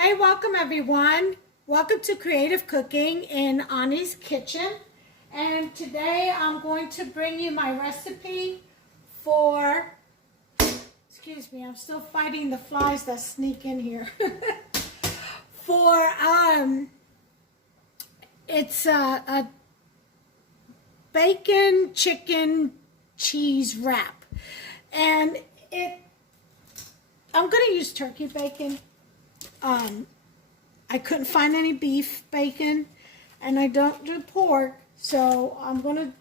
Hey, welcome everyone. Welcome to Creative Cooking in Ani's Kitchen. And today I'm going to bring you my recipe for, excuse me, I'm still fighting the flies that sneak in here. It's a bacon chicken cheese wrap. And I'm going to use turkey bacon. I couldn't find any beef bacon, and I don't do pork, so I'm going to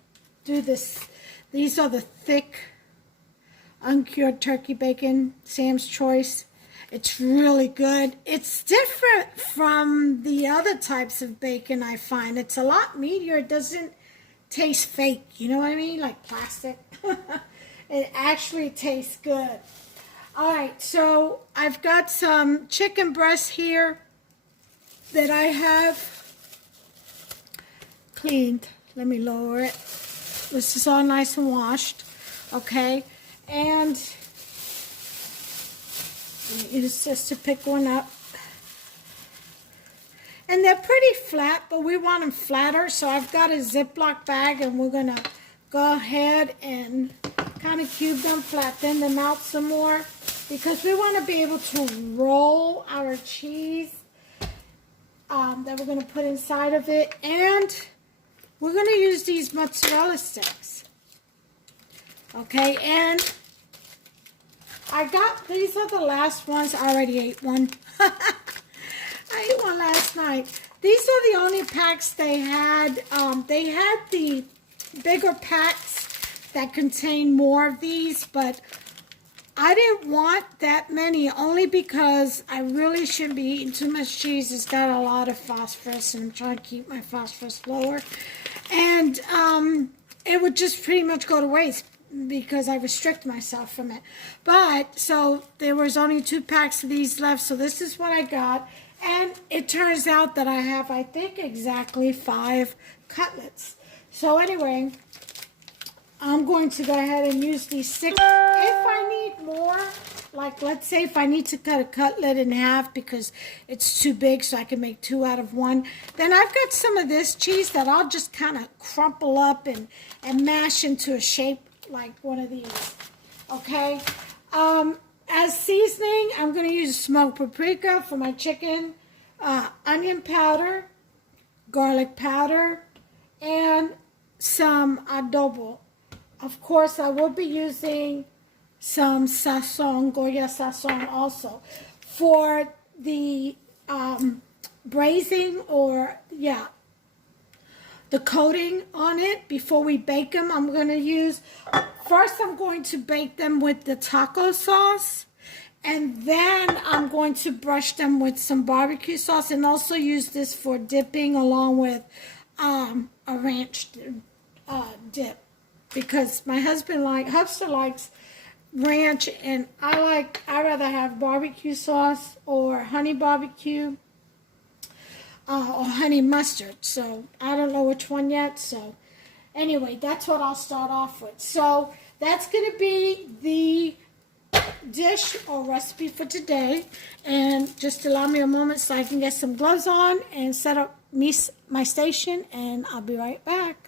do this. These are the thick, uncured turkey bacon, Sam's Choice. It's really good. It's different from the other types of bacon I find. It's a lot meatier. It doesn't taste fake, you know what I mean? Like plastic. It actually tastes good. All right, so I've got some chicken breast here that I have cleaned. Let me lower it. This is all nice and washed, okay? And it's just to pick one up. And they're pretty flat, but we want them flatter, so I've got a Ziploc bag, and we're gonna go ahead and kind of cube them, flatten them out some more, because we want to be able to roll our cheese that we're going to put inside of it. And we're going to use these mozzarella sticks. Okay, and these are the last ones. I already ate one. I ate one last night. These are the only packs they had. They had the bigger packs that contain more of these, but I didn't want that many, only because I really shouldn't be eating too much cheese. It's got a lot of phosphorus, and I'm trying to keep my phosphorus lower. And it would just pretty much go to waste because I restrict myself from it. But, so there was only 2 packs of these left, so this is what I got. And it turns out that I have, I think, exactly 5 cutlets. So anyway, I'm going to go ahead and use these 6. If I need more, like let's say if I need to cut a cutlet in half because it's too big so I can make 2 out of 1, then I've got some of this cheese that I'll just kind of crumple up and mash into a shape like one of these. Okay? As seasoning, I'm going to use smoked paprika for my chicken, onion powder, garlic powder, and some adobo. Of course, I will be using some sazon, Goya sazon also. For the braising the coating on it before we bake them, I'm going to use, first I'm going to bake them with the taco sauce. And then I'm going to brush them with some barbecue sauce, and also use this for dipping along with a ranch dip. Because my hubster likes ranch, and I rather have barbecue sauce or honey barbecue or honey mustard. So I don't know which one yet. So anyway, that's what I'll start off with. So that's going to be the dish or recipe for today. And just allow me a moment so I can get some gloves on and set up my station, and I'll be right back.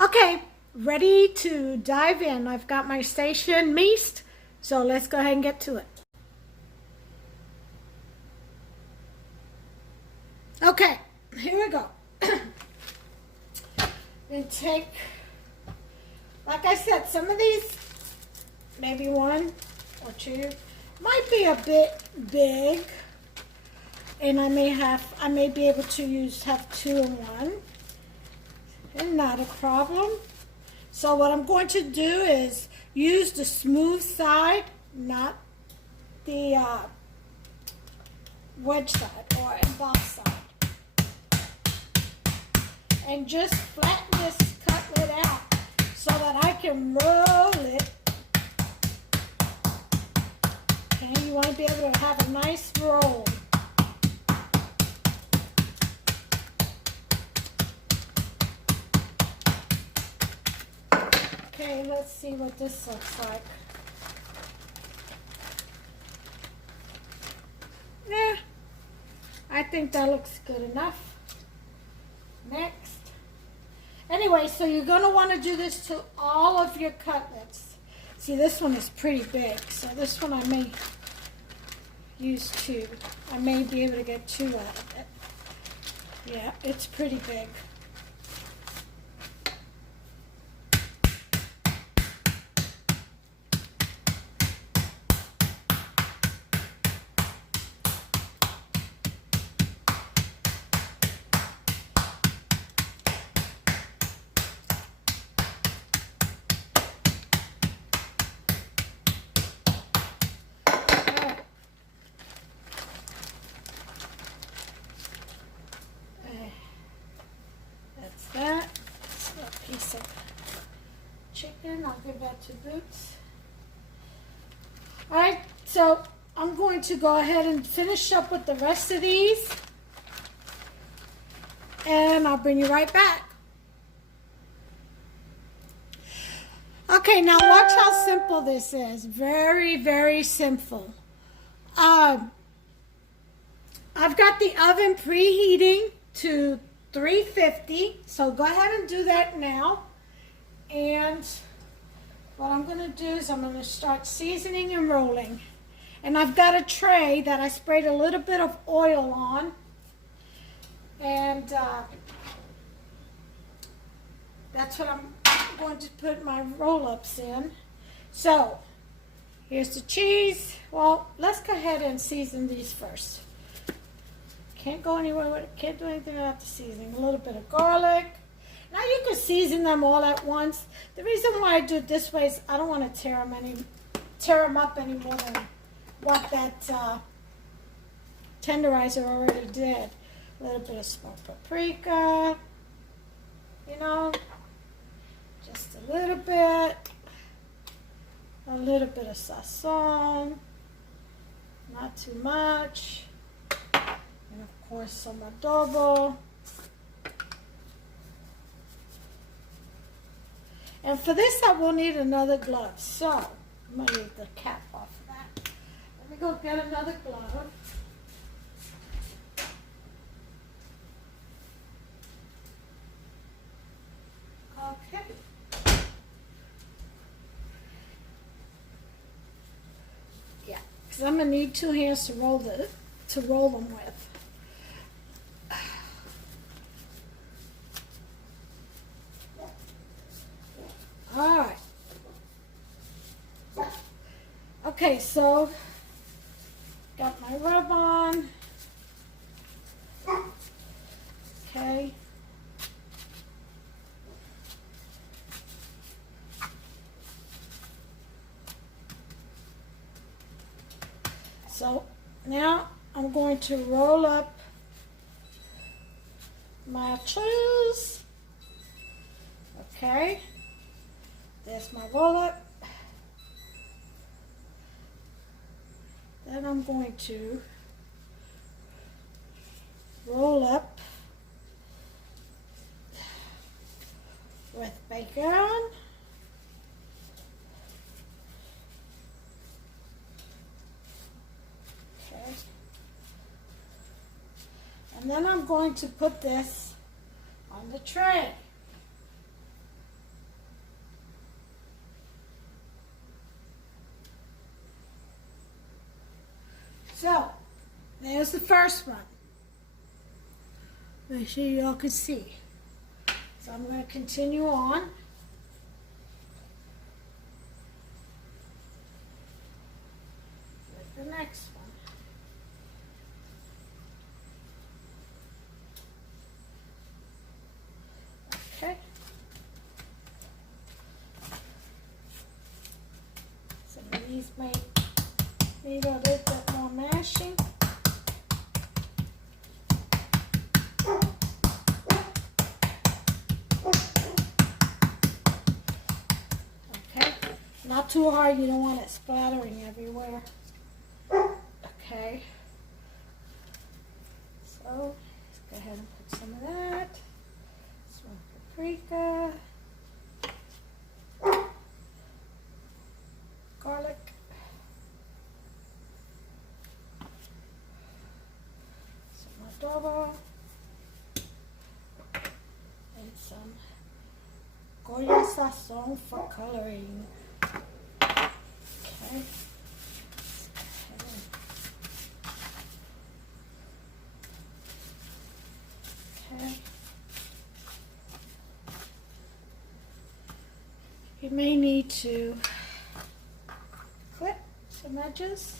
Okay, ready to dive in. I've got my station meased, so let's go ahead and get to it. Okay, here we go. Then take, like I said, some of these, maybe 1 or 2, might be a bit big, and I may be able to have 2 in 1. And not a problem. So what I'm going to do is use the smooth side, not the wedge side or embossed side. And just flatten this cutlet out so that I can roll it. Okay, you want to be able to have a nice roll. Okay, let's see what this looks like. I think that looks good enough. Next. Anyway, so you're going to want to do this to all of your cutlets. See, this one is pretty big, so this one I may use 2. I may be able to get 2 out of it. Yeah, it's pretty big. That. It's a piece of chicken. I'll give that to Boots. Alright, so I'm going to go ahead and finish up with the rest of these. And I'll bring you right back. Okay, now watch how simple this is. Very, very simple. I've got the oven preheating to 350, so go ahead and do that now. And what I'm going to do is I'm going to start seasoning and rolling. And I've got a tray that I sprayed a little bit of oil on. And that's what I'm going to put my roll-ups in. So here's the cheese. Well, let's go ahead and season these first. Can't go anywhere with it. Can't do anything without the seasoning. A little bit of garlic. Now you can season them all at once. The reason why I do it this way is I don't want to tear them up any more than what that tenderizer already did. A little bit of smoked paprika. You know, just a little bit. A little bit of sazon. Not too much. And of course some adobo. And for this I will need another glove. So I'm going to leave the cap off of that. Let me go get another glove. Okay. Yeah, because I'm going to need 2 hands to roll them with. All right. Okay, so got my rub on. Okay. So now I'm going to roll up my cheese. Okay. There's my roll up. Then I'm going to roll up with bacon. Okay. And then I'm going to put this on the tray. So, there's the first one. Make sure y'all can see. So I'm going to continue on. With the next one. Okay. Some of these may need a little bit more mashing. Okay, not too hard, you don't want it splattering everywhere. Okay, so let's go ahead and put some of that. Some paprika, garlic. over. And some Goya Sazon for coloring. Okay. Okay. You may need to clip some edges.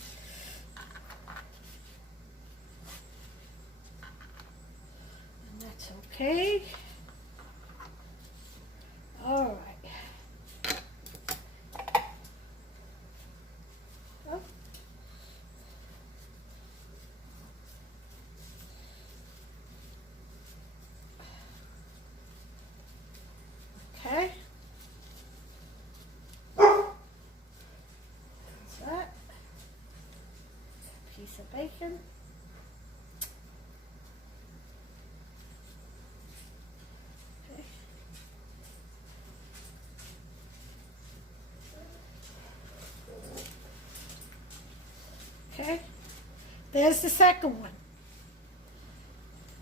And that's okay. All right. Oh. Okay. That's that. Piece of bacon. Okay. Okay. There's the second one.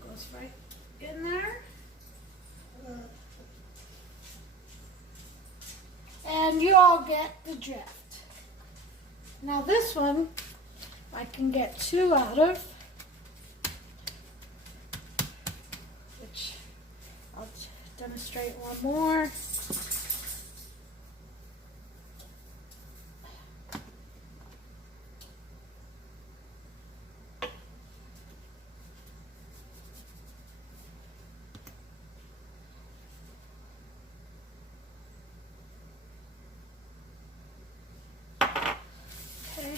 Goes right in there. And you all get the drift. Now this one, I can get 2 out of, which I'll demonstrate one more. Okay.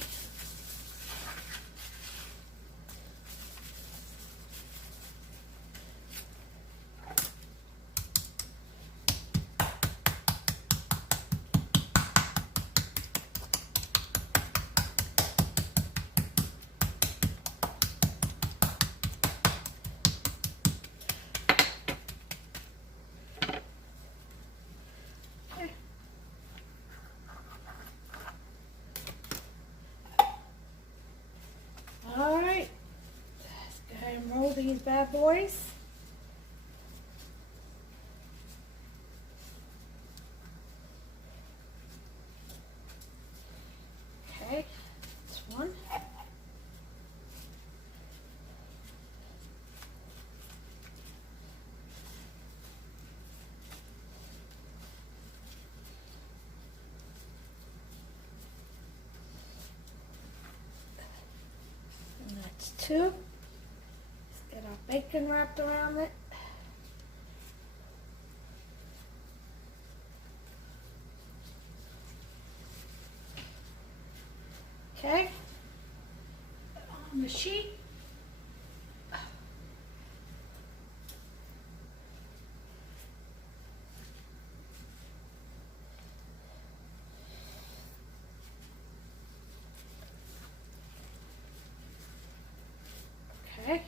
All right, let's go ahead and roll these bad boys. Okay, that's one. And that's 2. Let's get our bacon wrapped around it. Okay, on the sheet. Okay.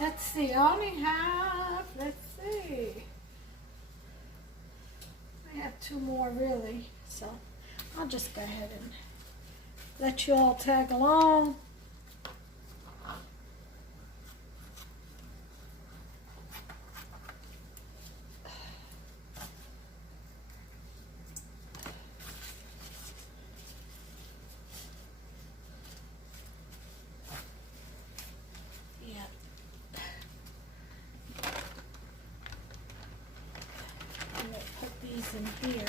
Let's see, I only have, let's see. I have 2 more really, so I'll just go ahead and let you all tag along. In here.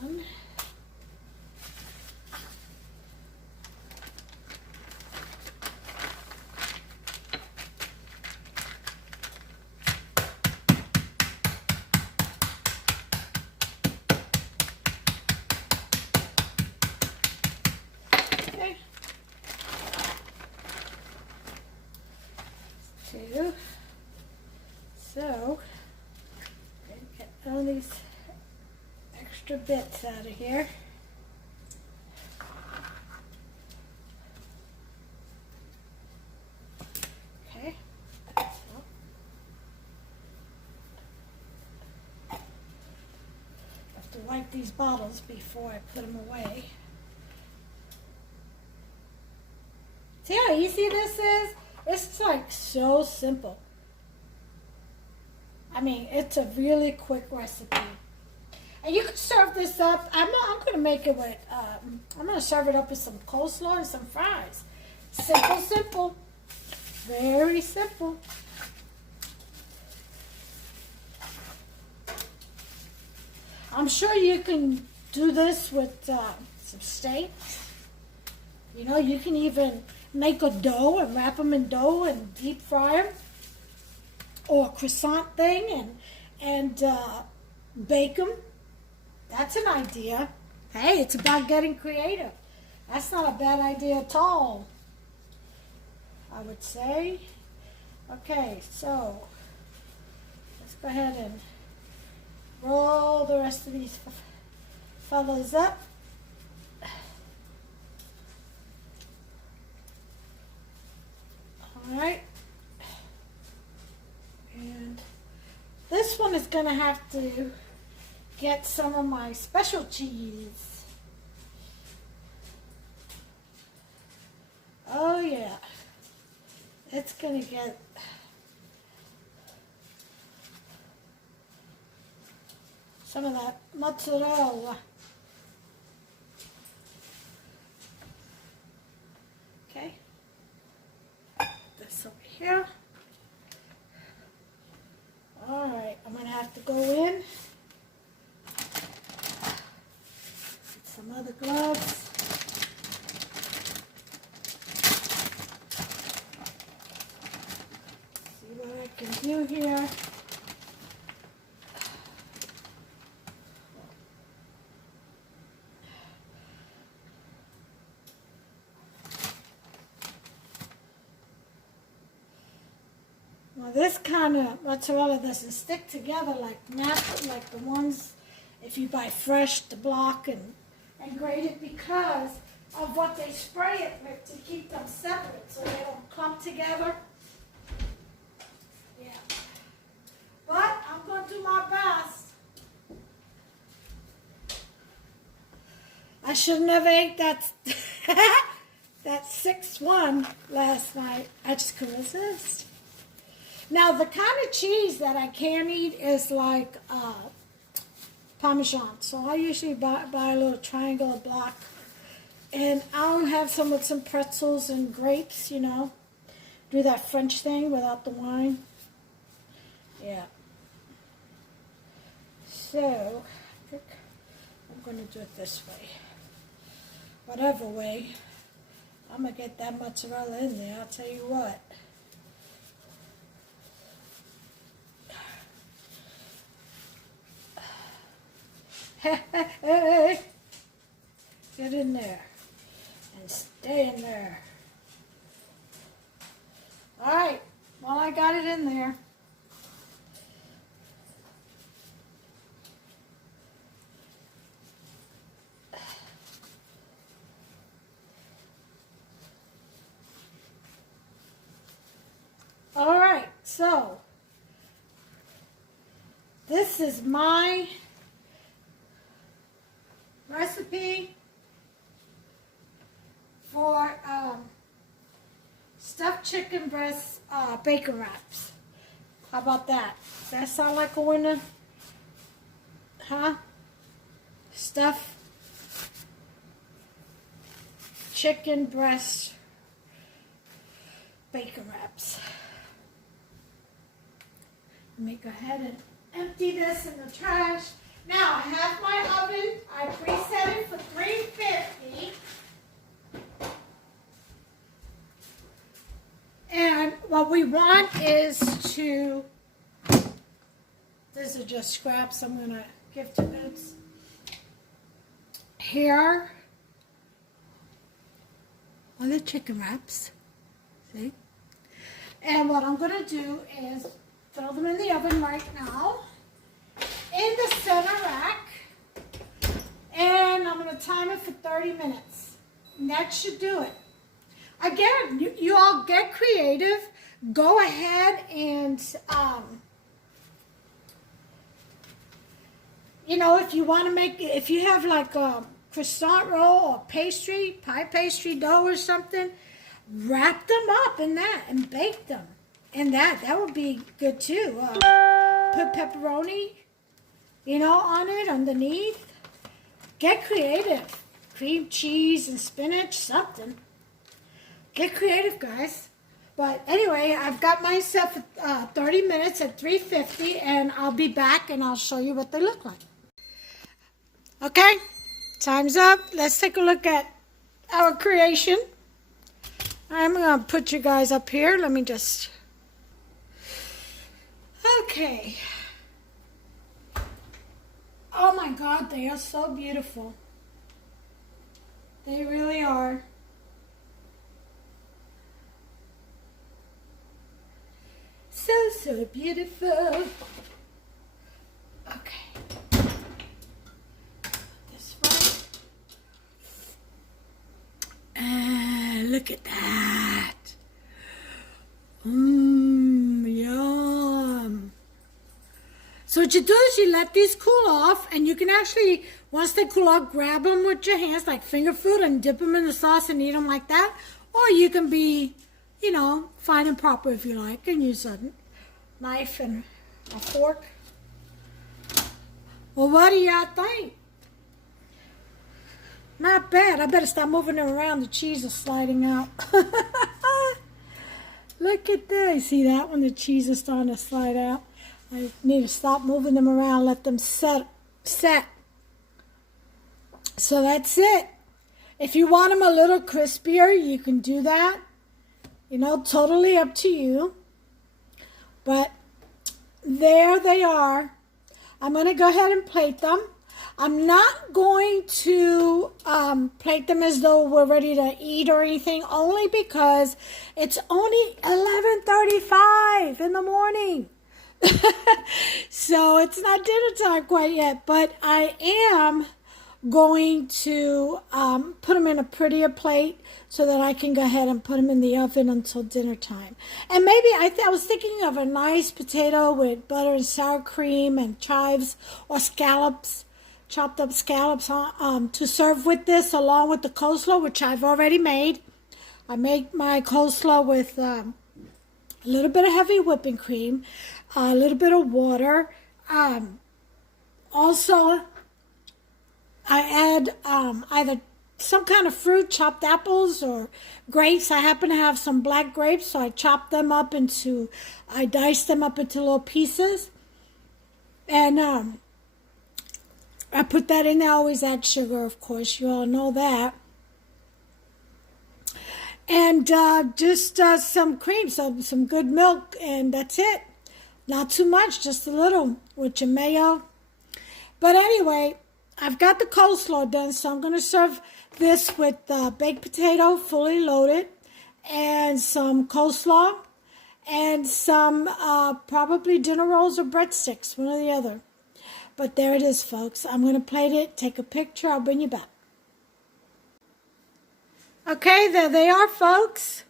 One. Two. So, get all these extra bits out of here. wipe these bottles before I put them away. See how easy this is? It's like so simple. I mean, it's a really quick recipe. And you can serve this up. I'm going to make it with, I'm going to serve it up with some coleslaw and some fries. Simple, simple. Very simple. I'm sure you can do this with some steaks. You know, you can even make a dough and wrap them in dough and deep fry them. Or a croissant thing and bake them. That's an idea. Hey, it's about getting creative. That's not a bad idea at all, I would say. Okay, so let's go ahead and roll the rest of these fellas up. All right. And this one is going to have to get some of my special cheese. Oh yeah. It's going to get some of that mozzarella. Okay. This over here. All right, I'm going to have to go in. Get some other gloves. See what I can do here. Now this kind of mozzarella doesn't stick together like the ones if you buy fresh to block and grate it because of what they spray it with to keep them separate so they don't clump together. Yeah. But I'm going to do my best. I should never ate that that 6-1 last night. I just couldn't resist. Now, the kind of cheese that I can eat is like Parmesan. So I usually buy a little triangular block. And I'll have some with some pretzels and grapes, you know. Do that French thing without the wine. Yeah. So, I think I'm going to do it this way. Whatever way. I'm going to get that mozzarella in there, I'll tell you what. Hey, get in there and stay in there. All right, well, I got it in there. All right, so this is my recipe for stuffed chicken breast bacon wraps. How about that? Does that sound like a winner? Huh? Stuffed chicken breast bacon wraps. Let me go ahead and empty this in the trash. Now, I have my oven. I preset it for 350. And what we want is to, these are just scraps I'm going to give to Boots. Here are the chicken wraps. See? And what I'm going to do is throw them in the oven right now. In the center rack, and I'm going to time it for 30 minutes. And that should do it. Again, you all get creative. Go ahead and, you know, if you want to make, if you have like a croissant roll or pastry, pie pastry dough or something, wrap them up in that and bake them in that. That would be good too. Put pepperoni, you know, on it underneath. Get creative. Cream cheese and spinach, something. Get creative, guys. But anyway, I've got mine set for 30 minutes at 350, and I'll be back and I'll show you what they look like. Okay, time's up. Let's take a look at our creation. I'm going to put you guys up here. Let me just... Okay. Oh my God, they are so beautiful. They really are. So beautiful. Okay. This one. Look at that. Yum. So what you do is you let these cool off, and you can actually, once they cool off, grab them with your hands like finger food and dip them in the sauce and eat them like that. Or you can be, you know, fine and proper if you like, and use a knife and a fork. Well, what do y'all think? Not bad. I better stop moving them around. The cheese is sliding out. Look at that. You see that one? The cheese is starting to slide out. I need to stop moving them around, let them set. So that's it. If you want them a little crispier, you can do that. You know, totally up to you. But there they are. I'm going to go ahead and plate them. I'm not going to plate them as though we're ready to eat or anything, only because it's only 11:35 in the morning. So it's not dinner time quite yet, but I am going to put them in a prettier plate so that I can go ahead and put them in the oven until dinner time. And maybe I was thinking of a nice potato with butter and sour cream and chives or scallops, chopped up scallops to serve with this along with the coleslaw, which I've already made. I make my coleslaw with a little bit of heavy whipping cream, a little bit of water. Also, I add either some kind of fruit, chopped apples or grapes. I happen to have some black grapes, so I dice them up into little pieces. And I put that in there. I always add sugar, of course. You all know that. And just some cream, some good milk, and that's it. Not too much, just a little with your mayo. But anyway, I've got the coleslaw done, so I'm going to serve this with baked potato, fully loaded, and some coleslaw, and some probably dinner rolls or breadsticks, one or the other. But there it is, folks. I'm going to plate it, take a picture. I'll bring you back. Okay, there they are, folks.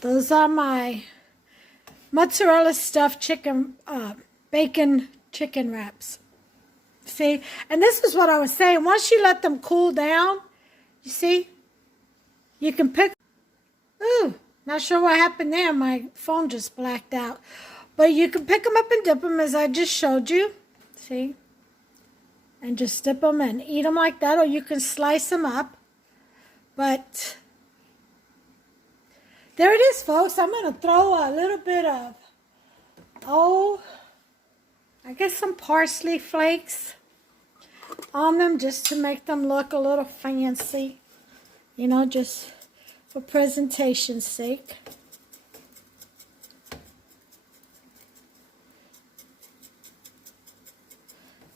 Those are my mozzarella stuffed chicken, bacon chicken wraps. See, and this is what I was saying. Once you let them cool down, you see, you can pick. Ooh, not sure what happened there. My phone just blacked out. But you can pick them up and dip them as I just showed you. See, and just dip them and eat them like that, or you can slice them up. But there it is, folks. I'm going to throw a little bit of, I guess some parsley flakes on them just to make them look a little fancy. You know, just for presentation's sake.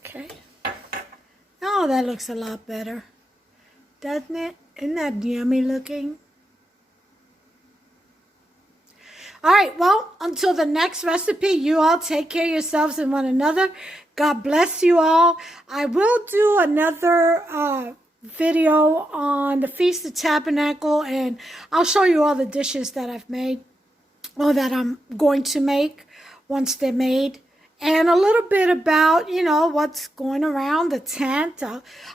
Okay. Oh, that looks a lot better, doesn't it? Isn't that yummy looking? All right, well, until the next recipe, you all take care of yourselves and one another. God bless you all. I will do another video on the Feast of Tabernacle, and I'll show you all the dishes that I've made, or that I'm going to make once they're made. and a little bit about, you know, what's going around the tent.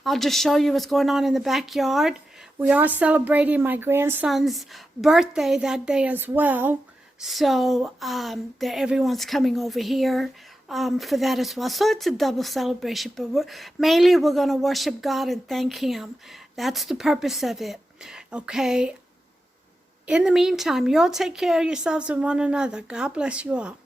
I'll just show you what's going on in the backyard. We are celebrating my grandson's birthday that day as well. So everyone's coming over here for that as well. So it's a double celebration, but mainly we're going to worship God and thank Him. That's the purpose of it. Okay. In the meantime, you all take care of yourselves and one another. God bless you all.